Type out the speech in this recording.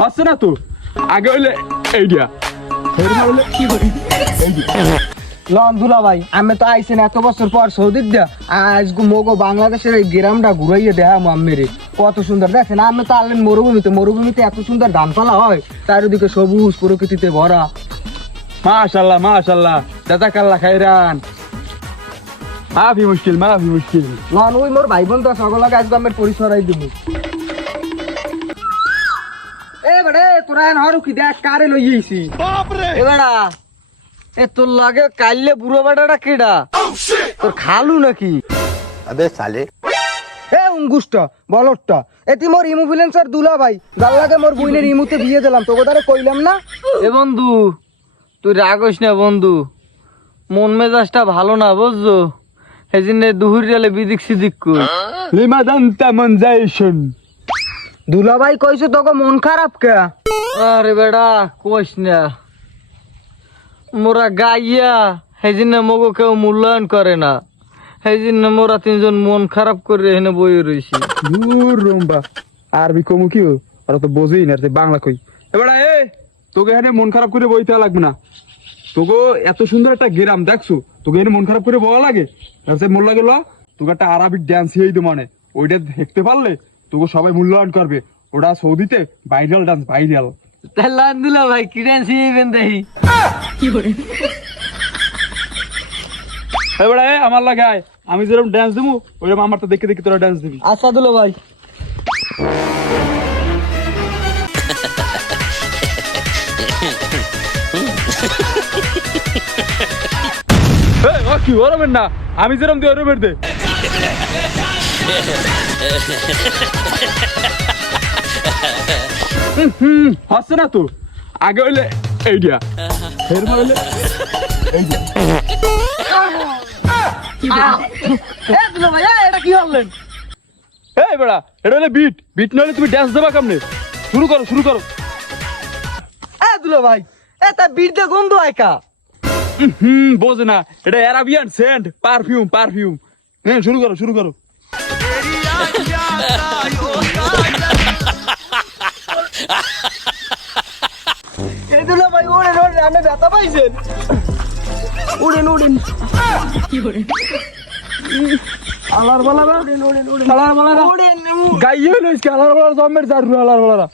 হচ্ছে না তো আগে হইলে এইটা হইলে কি করি লন দুলা ভাই আমি তো আইসেন এত বছর পর সৌদির দিয়া আজকে মোগো বাংলাদেশের এই গ্রামটা ঘুরাইয়ে দেয়া মাম্মেরে কত সুন্দর দেখেন আমি তো আনলেন মরুভূমিতে এত সুন্দর ধানপালা হয় চারিদিকে সবুজ প্রকৃতিতে ভরা। মাশাআল্লাহ মাশাআল্লাহ জাযাকাল্লাহ খাইরান মাফি মুশকিল লন ওই মোর ভাই বোন তো সকলকে আজকে আমার পরিচয় দিব। এ বেড়ে তোরা এন হরু কি দেখ কারে লইয়েছি এ বেড়া এ তোর লাগে কাইলে বুড়ো বেটাটা কেডা তোর খালু নাকি? अबे साले এ উঙ্গুষ্টা বলটটা এটি মোর ইমুফ্লুয়েন্সার দুলা ভাই যার লাগে মোর বইনের ইমুতে বিয়ে দিলাম তোকে তারে কইলাম না? এ বন্ধু তুই রাগস না বন্ধু, মন মেজাজটা ভালো না বুঝছো, এই জন্য দুহুর গেলে বিদিক সিদিক কই লিমাদান্তা মনজাইশন দুলা ভাই কইছে তোকে মন খারাপ কে? আরে বেড়া কইস না, মোরা গাইয়া সেই জন্য মগো কেউ মূল্যায়ন করে না, সেই জন্য মোরা তিনজন মন খারাপ করে এখানে বই রয়েছি। দূর রুম্বা আরবি কমু কি ওরা তো বোঝেই না বাংলা কই। এবারে এ তোকে এখানে মন খারাপ করে বইতে লাগবে না, তোকে এত সুন্দর একটা গ্রাম দেখছো তোকে এখানে মন খারাপ করে বলা লাগে? মূল লাগে তোকে একটা আরবিক ডান্স শিখাই তো মানে ওইটা দেখতে পারলে তোকে সবাই মূল্যায়ন করবে, ওটা সৌদিতে ভাইরাল ডান্স ভাইরাল। তাহলে দিলা ভাই কি ডান্স শিখাইবেন দেখি? এবারে আমার লাগে আয়, আমি যেরকম ডান্স দেবো ওইরকম আমার তো দেখে দেখে তোরা ডান্স দিবি। আচ্ছা দুলা ভাই কি ওরমের না, আমি যেরকম দিই ওরমের দে। হচ্ছে না তো আগে হইলে এইটা হইলে এ দুলা ভাই এটা কি হলেন? এই বেড়া এটা হলে বিট নইলে তুমি ডান্স দেবা কেমনে? শুরু করো। এ দুলা ভাই এ তা বিড়তে গন্ধ আইকা। বোঝে না এটা অ্যারাবিয়ান সেন্ট পারফিউম। হ্যাঁ শুরু করো। এই দুলা ভাই ওড়েন আমি ব্যথা পাইছেন, উড়েন আলার বালারা গাইয়ে লইছে আলার বালারা জমের জারু আলার বালারা